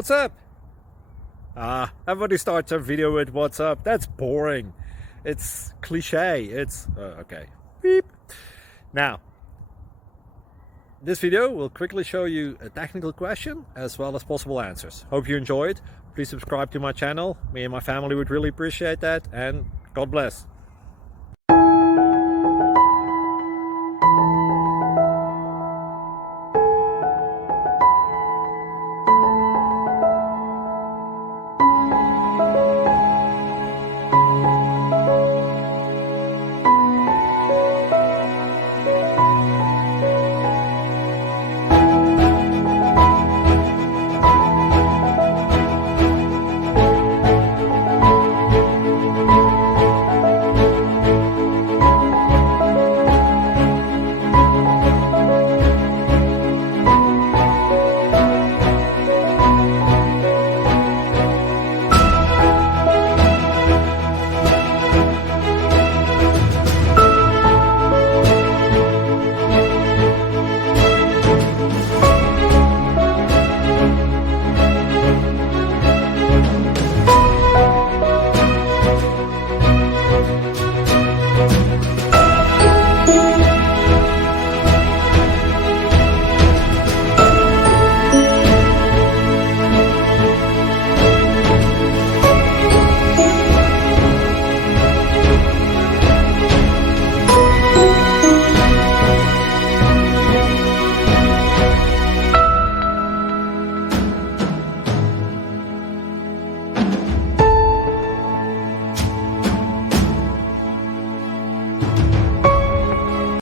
What's up? Everybody starts their video with what's up. That's boring. It's cliche. It's okay. Beep. Now, this video will quickly show you a technical question as well as possible answers. Hope you enjoyed. Please subscribe to my channel. Me and my family would really appreciate that, and God bless.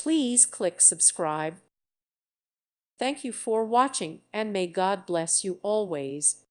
Please click subscribe. Thank you for watching, and may God bless you always.